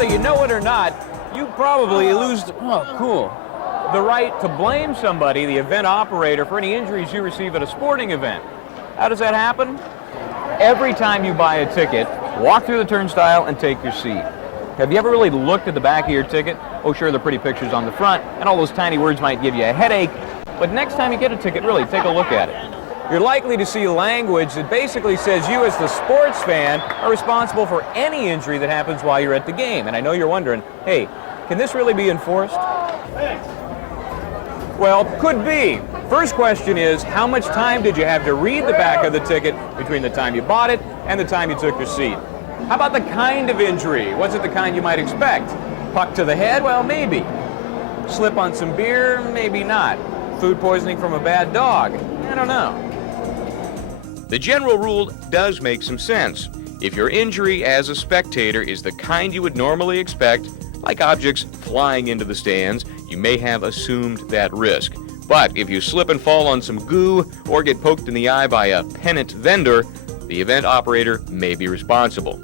whether you know it or not, you probably lose the right to blame somebody, the event operator, for any injuries you receive at a sporting event. How does that happen? Every time you buy a ticket, walk through the turnstile and take your seat. Have you ever really looked at the back of your ticket? Oh, sure, the pretty pictures on the front, and all those tiny words might give you a headache, but next time you get a ticket, really take a look at it. You're likely to see language that basically says you as the sports fan are responsible for any injury that happens while you're at the game. And I know you're wondering, hey, can this really be enforced? Well, could be. First question is, how much time did you have to read the back of the ticket between the time you bought it and the time you took your seat? How about the kind of injury? Was it the kind you might expect? Puck to the head? Well, maybe. Slip on some beer? Maybe not. Food poisoning from a bad dog? I don't know. The general rule does make some sense. If your injury as a spectator is the kind you would normally expect, like objects flying into the stands, you may have assumed that risk. But if you slip and fall on some goo or get poked in the eye by a pennant vendor, the event operator may be responsible.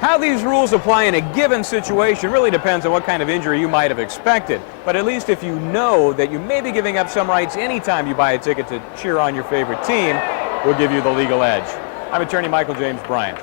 How these rules apply in a given situation really depends on what kind of injury you might have expected. But at least if you know that you may be giving up some rights anytime you buy a ticket to cheer on your favorite team, we'll give you the legal edge. I'm attorney Michael James Bryant.